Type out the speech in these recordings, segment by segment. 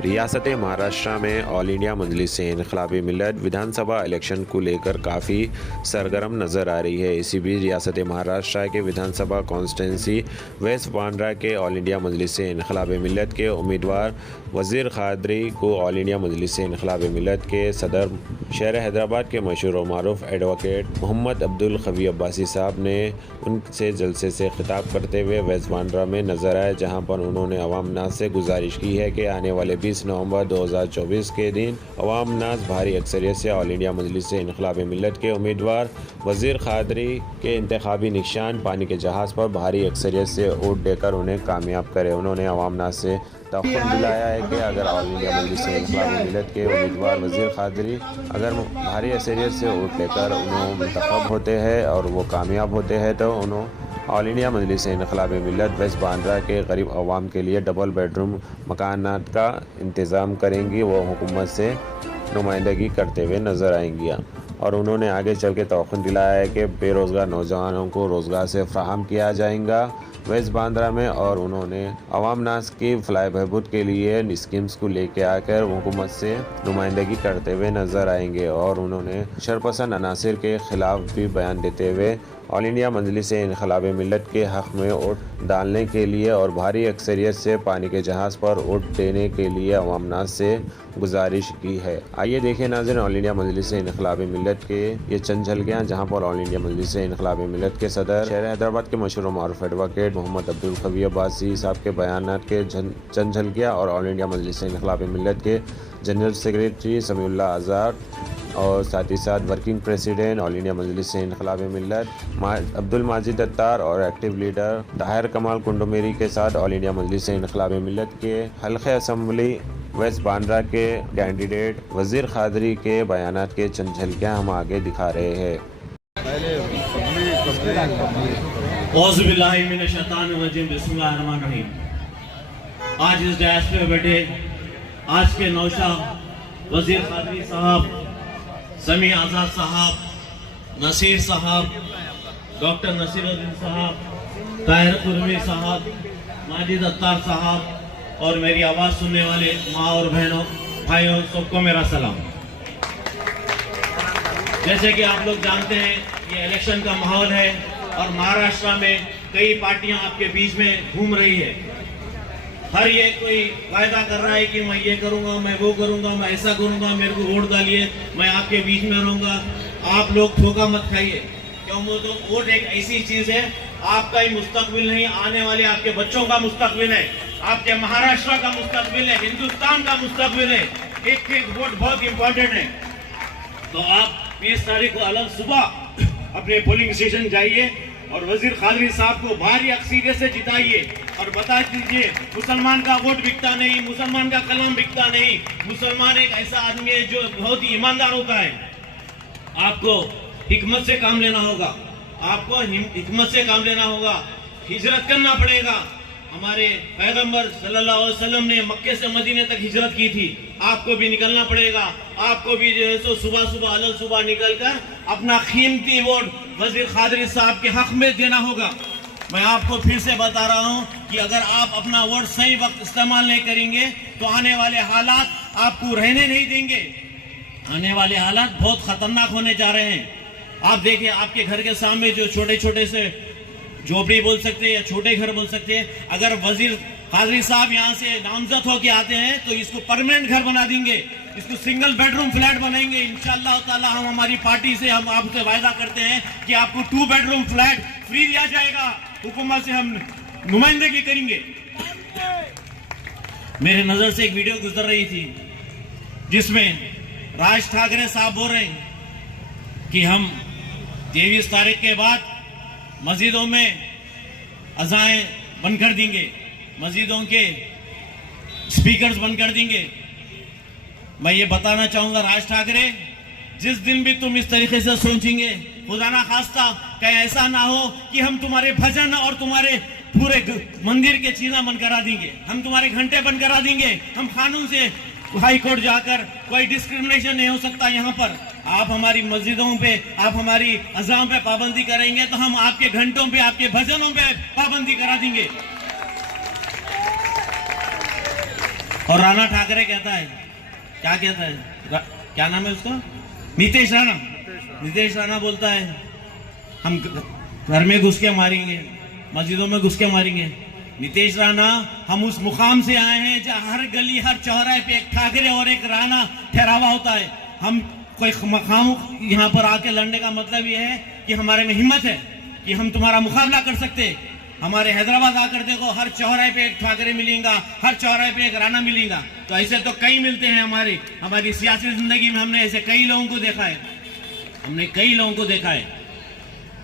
रियासत महाराष्ट्र में all India मजलिस-ए-इन्क़िलाब मिल्लत विधानसभा election को लेकर काफ़ी सरगर्म नज़र आ रही है। इसी बीच रियासत महाराष्ट्र के विधानसभा कॉन्स्टिट्यूंसी वेस्ट बांद्रा के ऑल इंडिया मजलिस-ए-इन्क़िलाब मिल्लत के उम्मीदवार वज़ीर क़ादरी को ऑल इंडिया मजलिस-ए-इन्क़िलाब मिल्लत के सदर शहर हैदराबाद के मशहूर व मारूफ एडवोकेट मोहम्मद अब्दुल क़वी अब्बासी साहब ने उनसे जलसे से खिताब करते हुए वेस्ट बांद्रा में नज़र आए, जहां पर उन्होंने अवाम नाज से गुजारिश की है कि आने वाले 20 नवंबर 2024 के दिन अवाम नाज भारी अक्सरियत से ऑल इंडिया मजलिस-ए-इन्क़िलाब मिल्लत के उम्मीदवार वज़ीर क़ादरी के इंतखाबी निशान पानी के जहाज़ पर भारी अक्सरियत से वोट देकर उन्हें कामयाब करे। उन्होंने अवाम नाज से तवक्कुल दिलाया है कि अगर ऑल इंडिया मजलिस-ए-इन्क़िलाब मिल्लत के उम्मीदवार वज़ीर क़ादरी अगर भारी अक्सरियत से वोट लेकर उन्होंने मुंतखब होते हैं और वो कामयाब होते हैं तो उन्होंने ऑल इंडिया मजलिस-ए-इन्क़िलाब मिल्लत वेस्ट बांद्रा के गरीब अवाम के लिए डबल बेडरूम मकानात का इंतज़ाम करेंगी। वो हुकूमत से नुमाइंदगी करते हुए नज़र आएंगी और उन्होंने आगे चल के तवक्कुल दिलाया है कि बेरोज़गार नौजवानों को रोज़गार से फ़राहम किया जाएगा वेस्ट बांद्रा में, और उन्होंने अवाम नाज की फलाह बहबूद के लिए स्कीम्स को लेके आकर हुकूमत से नुमाइंदगी करते हुए नज़र आएंगे। और उन्होंने शरपसंद अनासर के ख़िलाफ़ भी बयान देते हुए ऑल इंडिया मजलिस-ए-इन्क़िलाब मिल्लत के हक़ में वोट डालने के लिए और भारी अक्सरियत से पानी के जहाज़ पर वोट देने के लिए अवाम नाज से गुजारिश की है। आइए देखें नाज़रीन ऑल इंडिया मजलिस-ए-इन्क़िलाब मिल्लत के ये चंद झलकियाँ, जहाँ पर ऑल इंडिया मजलिस-ए-इन्क़िलाब मिल्लत के सदर शहर हैदराबाद के मशहूर व मारूफ एडवोकेट मोहम्मद अब्दुल क़वी अब्बासी साहब के बयानात के चंद झलकियाँ और ऑल इंडिया मजलिस-ए-इन्क़िलाब मिल्लत के जनरल सेक्रेटरी समीउल्लाह आज़ाद और साथ ही साथ वर्किंग प्रेसिडेंट ऑल इंडिया मजलिस-ए-इन्क़िलाब मिल्लत अब्दुल माजिद अत्तार और एक्टिव लीडर ताहिर कमाल कुंडुमेरी के साथ ऑल इंडिया मजलिस-ए-इन्क़िलाब मिल्लत के हल्क़े असम्बली वेस्ट बांद्रा के कैंडिडेट वज़ीर क़ादरी के बयानात के चंद झलकियाँ हम आगे दिखा रहे हैं। आज इस डैश पे बैठे आज के नौशा वज़ीर क़ादरी साहब, समी आज़ाद साहब, नसीर साहब, डॉक्टर नसीरुद्दीन साहब, ताहिर कुरमी साहब, माजिद अत्तार साहब और मेरी आवाज़ सुनने वाले माँ और बहनों भाइयों सबको मेरा सलाम। जैसे कि आप लोग जानते हैं ये इलेक्शन का माहौल है और महाराष्ट्र में कई पार्टियां आपके बीच में घूम रही है। हर ये कोई वायदा कर रहा है कि मैं ये करूंगा, मैं वो करूंगा, मैं ऐसा करूंगा, मेरे को वोट डालिए, मैं आपके बीच में रहूंगा। आप लोग धोखा मत खाइए, क्यों तो वोट एक ऐसी चीज है, आपका ही मुस्तकबिल नहीं, आने वाले आपके बच्चों का मुस्तकबिल है, आपके महाराष्ट्र का मुस्तकबिल है, हिंदुस्तान का मुस्तकबिल है। एक एक वोट बहुत इंपॉर्टेंट है। तो आप 20 तारीख को अलग सुबह अपने पोलिंग स्टेशन जाइए और वज़ीर क़ादरी साहब को भारी अक्सरियत से जिताइए और बता दीजिए मुसलमान का वोट बिकता नहीं, मुसलमान का कलम बिकता नहीं। मुसलमान एक ऐसा आदमी है जो बहुत ही ईमानदार होता है। आपको हिकमत से काम लेना होगा, आपको हिकमत से काम लेना होगा, हिजरत करना पड़ेगा। हमारे पैगंबर सल्लल्लाहु अलैहि वसल्लम ने मक्के से मदीने तक हिजरत की थी, आपको भी निकलना पड़ेगा। आपको भी जो है सो सुबह सुबह अलग सुबह निकलकर अपना कीमती वोट वज़ीर क़ादरी साहब के हक में देना होगा। मैं आपको फिर से बता रहा हूं कि अगर आप अपना वोट सही वक्त इस्तेमाल नहीं करेंगे तो आने वाले हालात आपको रहने नहीं देंगे। आने वाले हालात बहुत खतरनाक होने जा रहे हैं। आप देखिए आपके घर के सामने जो छोटे छोटे से झोपड़ी बोल सकते हैं या छोटे घर बोल सकते हैं, अगर वज़ीर क़ादरी साहब यहाँ से नामजद होके आते हैं तो इसको परमानेंट घर बना देंगे, इसको सिंगल बेडरूम फ्लैट बनाएंगे इंशाअल्लाह ताला। हम हमारी पार्टी से हम आपसे वायदा करते हैं कि आपको 2 बेडरूम फ्लैट फ्री दिया जाएगा। हुकूमत से हम नुमाइंदगी करेंगे। मेरे नजर से एक वीडियो गुजर रही थी जिसमें राज ठाकरे साहब बोल रहे हैं कि हम 23 तारीख के बाद मस्जिदों में अज़ाएं बंद कर देंगे, मस्जिदों के स्पीकर्स बंद कर देंगे। मैं ये बताना चाहूंगा राज ठाकरे, जिस दिन भी तुम इस तरीके से सोचेंगे, खुदा ना खास्ता कहीं ऐसा ना हो कि हम तुम्हारे भजन और तुम्हारे पूरे मंदिर के चीज़ें बंद करा देंगे, हम तुम्हारे घंटे बंद करा देंगे। हम कानून से हाई कोर्ट जाकर कोई डिस्क्रिमिनेशन नहीं हो सकता। यहाँ पर आप हमारी मस्जिदों पे, आप हमारी अज़ान पे पाबंदी करेंगे तो हम आपके घंटों पे, आपके भजनों पे पाबंदी करा देंगे। और राणा ठाकरे कहता है, क्या कहता है, क्या नाम है उसका, नीतीश राणा। नीतीश राणा बोलता है हम घर में घुस के मारेंगे, मस्जिदों में घुस के मारेंगे। नीतीश राणा, हम उस मुकाम से आए हैं जहां हर गली हर चौराहे पे एक ठाकरे और एक राणा ठहरावा होता है। हम कोई मकाम यहाँ पर आके लड़ने का मतलब ये है कि हमारे में हिम्मत है कि हम तुम्हारा मुकाबला कर सकते। हमारे हैदराबाद आकर देखो, हर चौराहे पे एक ठाकरे मिलेगा, हर चौराहे पे एक राणा मिलेगा। तो ऐसे तो कई मिलते हैं हमारी सियासी जिंदगी में। हमने ऐसे कई लोगों को देखा है, हमने कई लोगों को देखा है।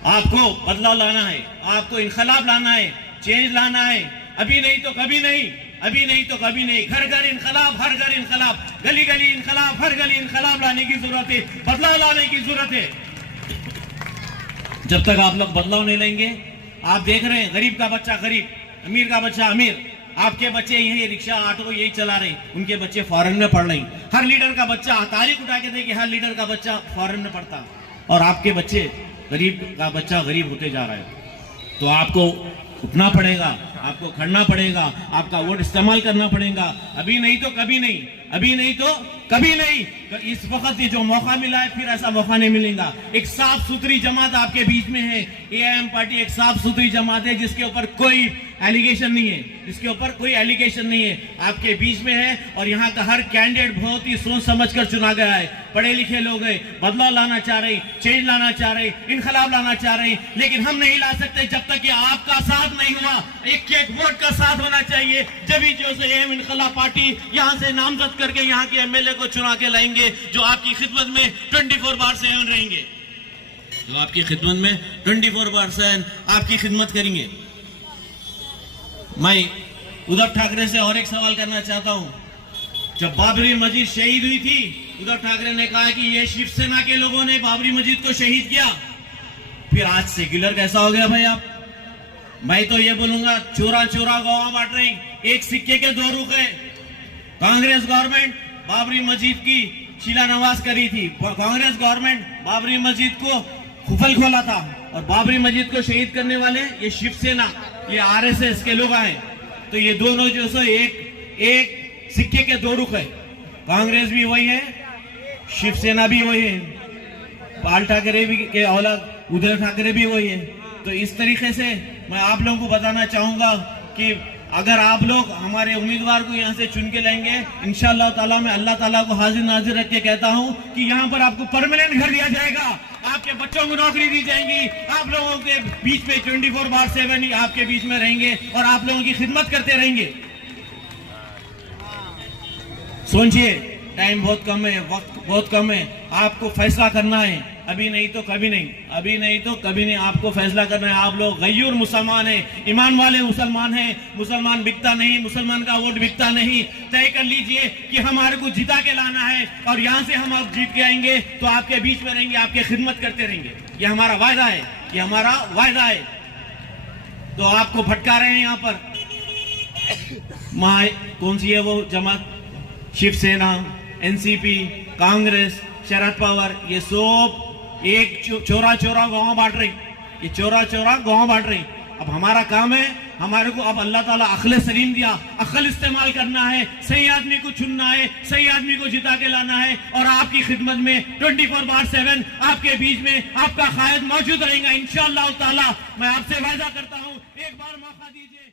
आपको बदलाव लाना है, आपको इनकलाब लाना है, चेंज लाना है। अभी नहीं तो कभी नहीं, अभी नहीं तो कभी नहीं। घर घर इनकलाब, हर घर इनकलाब, गली गली इनकलाब, हर गली इनकलाब लाने की जरूरत है, बदलाव लाने की जरूरत है। जब तक आप लोग बदलाव नहीं लेंगे, आप देख रहे हैं गरीब का बच्चा गरीब, अमीर का बच्चा अमीर। आपके बच्चे यही रिक्शा ऑटो यही चला रहे, उनके बच्चे फॉरेन में पढ़ रहे। हर लीडर का बच्चा, तारीख उठा के देखिए, हर लीडर का बच्चा फॉरेन में पढ़ता, और आपके बच्चे, गरीब का बच्चा गरीब होते जा रहा है। तो आपको उठना पड़ेगा, आपको खड़ना पड़ेगा, आपका वोट इस्तेमाल करना पड़ेगा। अभी नहीं तो कभी नहीं, अभी नहीं तो कभी नहीं। तो इस वक्त ये जो मौका मिला है, फिर ऐसा मौका नहीं मिलेगा। एक साफ सुथरी जमात आपके बीच में है। एआईएम पार्टी एक साफ सुथरी जमात है जिसके ऊपर कोई एलिगेशन नहीं है, जिसके ऊपर कोई एलिगेशन नहीं है, आपके बीच में है। और यहाँ का हर कैंडिडेट बहुत ही सोच समझ कर चुना गया है। पढ़े लिखे लोग हैं, बदलाव लाना चाह रहे, चेंज लाना चाह रहे, इनकलाब लाना चाह रहे, लेकिन हम नहीं ला सकते जब तक कि आपका साथ नहीं हुआ। एक वोट का साथ होना चाहिए। जब ही जो से एम इनकलाब पार्टी यहाँ से नामजद करके यहाँ के एमएलए को चुना के लाएंगे, जो आपकी खिदमत में 24/7 रहेंगे, जो आपकी खिदमत में 24/7 आपकी खिदमत करेंगे। मैं उद्धव ठाकरे से और एक सवाल करना चाहता हूं। जब बाबरी मस्जिद शहीद हुई थी, उद्धव ठाकरे ने कहा कि ये शिवसेना के लोगों ने बाबरी मस्जिद को शहीद किया। फिर आज सेक्युलर कैसा हो गया भाई आप? मैं तो ये बोलूंगा, चोरा चोरा गवाह बांट रहे, एक सिक्के के दो रुख है। कांग्रेस गवर्नमेंट बाबरी मस्जिद की शिलान्यास करी थी, कांग्रेस गवर्नमेंट बाबरी मस्जिद को खुफल खोला था, और बाबरी मस्जिद को शहीद करने वाले ये शिवसेना, ये आरएसएस के लोग आए। तो ये दोनों जो सो एक सिक्के के दो रुख है। कांग्रेस भी वही है, शिवसेना भी वही है, बाल ठाकरे भी के औलाद उद्धव ठाकरे भी वही है। तो इस तरीके से मैं आप लोगों को बताना चाहूंगा कि अगर आप लोग हमारे उम्मीदवार को यहाँ से चुन के लेंगे, इंशाअल्लाह ताला मैं अल्लाह ताला को हाजिर नाजिर रख के कहता हूँ कि यहाँ पर आपको परमानेंट घर दिया जाएगा, आपके बच्चों को नौकरी दी जाएगी, आप लोगों के बीच में 24/7 आपके बीच में रहेंगे और आप लोगों की खिदमत करते रहेंगे। सोचिए, टाइम बहुत कम है, वक्त बहुत कम है, आपको फैसला करना है। अभी नहीं तो कभी नहीं, अभी नहीं तो कभी नहीं, आपको फैसला करना है। आप लोग गयूर मुसलमान हैं, ईमान वाले मुसलमान हैं, मुसलमान बिकता नहीं, मुसलमान का वोट बिकता नहीं। तय कर लीजिए कि हमारे को जिता के लाना है, और यहाँ से हम अब जीत के आएंगे तो आपके बीच में रहेंगे, आपके खिदमत करते रहेंगे। ये हमारा वायदा है, ये हमारा वायदा है। तो आपको भटका रहे हैं यहाँ पर, कौन सी है वो जमात, शिवसेना, एनसीपी, कांग्रेस, शरद पवार, ये सब एक चोरा चोरा गाँव बांट रही, ये चोरा चोरा गाँव बांट रही। अब हमारा काम है, हमारे को अब अल्लाह ताला अक्ल सलीम दिया, अक्ल इस्तेमाल करना है, सही आदमी को चुनना है, सही आदमी को जिता के लाना है, और आपकी खिदमत में 24/7 आपके बीच में आपका कायद मौजूद रहेगा इंशाअल्लाह ताला। मैं आपसे वादा करता हूँ, एक बार मौका दीजिए।